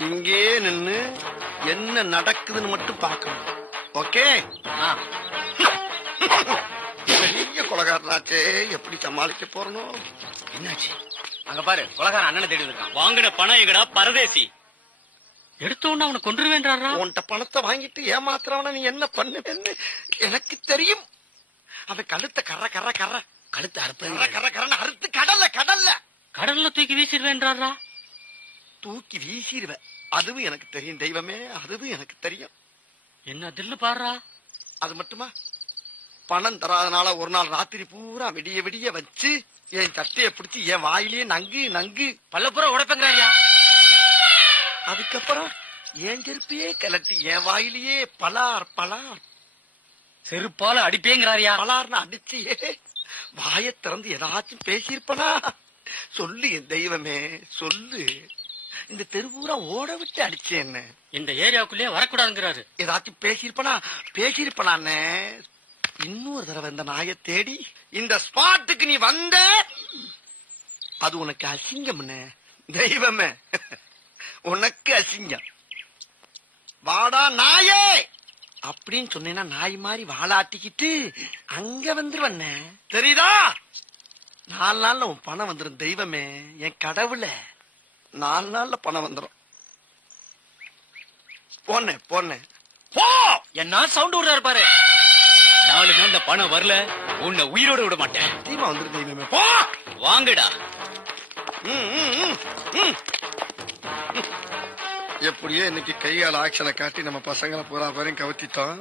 இங்கே நின்னு என்ன நடக்குதுன்னு மட்டும் பார்க்கணும். ஓகே? ஆ, பெரிய கொலகாரனாச்சே எப்படி சமாளிக்க போறனோ? என்னாச்சு? அங்க பாரு கொலகாரன் அண்ணனை தேடி இருக்கான் வாங்கின பணம் எங்கடா? பரதேசி. எடுத்த உடனே அவனை கொன்றுவேன்றாரா? உன்கிட்ட பணத்தை வாங்கிட்டு ஏமாத்துறவன நீ என்ன பண்ணுவேன்னு எனக்கு தெரியும். அவன் கழுத்தை கர கர கர. கழுத்து கர அறுப்பேன் கர கரன்னு அறுத்து கடல்ல கடல்ல. கடல்ல தூக்கி வீசிடுவேன்றாரா? தூக்கி வீசிடுவேன். அதுவும் எனக்கு தெரியும் தெய்வமே அதுவும் எனக்கு தெரியும். என்ன தில்லு பாடுறா? அது மட்டுமா? பணம் தராதனால ஒரு நாள் ராத்திரி பூரா விடிய விடிய வச்சு என் சட்டைய பிடிச்சி என் வாயிலேயே நங்கு நங்கு. பல்லப்புறம் உடைப்பேங்கிறாரியா அதுக்கப்புறம் என் செருப்பையே கலட்டி என் வாயிலேயே பலார் பலார். செருப்பால அடிப்பேங்கிறாரியா பலார்னு அடிச்சியே வாயை திறந்து ஏதாச்சும் பேசியிருப்பனா? சொல்லு என் தெய்வமே சொல்லு. இந்த தெருவூரா ஓட விட்டு அடிச்சேன் என்ன? இந்த ஏரியாவுக்குள்ளே வரக்கூடாதுங்கிறாரு. ஏதாச்சும் பேசியிருப்பனா? பேசியிருப்பனான்னு இன்னொரு தடவை இந்த நாயை தேடி இந்த ஸ்பாட்டுக்கு நீ வந்த அது உனக்கு அசிங்கம் தெய்வமே உனக்கு அசிங்கம். வாடா நாயே! அப்படின்னு சொன்னேன்னா நாய் மாதிரி வாழாட்டிக்கிட்டு அங்க வந்துருவண்ணே. தெரியுதா? நாலு நாள்ல உன் பணம் வந்துரும் தெய்வமே என் கடவுளே. நாலு நாள்ல பணம் வந்துரும். போனேன் போனேன் போ! என்ன சவுண்ட் விடுறாரு பாரு நாலு நாள்ல பணம் வரல உன்னை உயிரோட விட மாட்டேன். தீமா வந்துரு தெய்வமே போ! வாங்கடா. எப்படியோ இன்னைக்கு கையால் ஆக்ஷனை காட்டி நம்ம பசங்களை பூரா பேரையும் கவர்த்திட்டோம்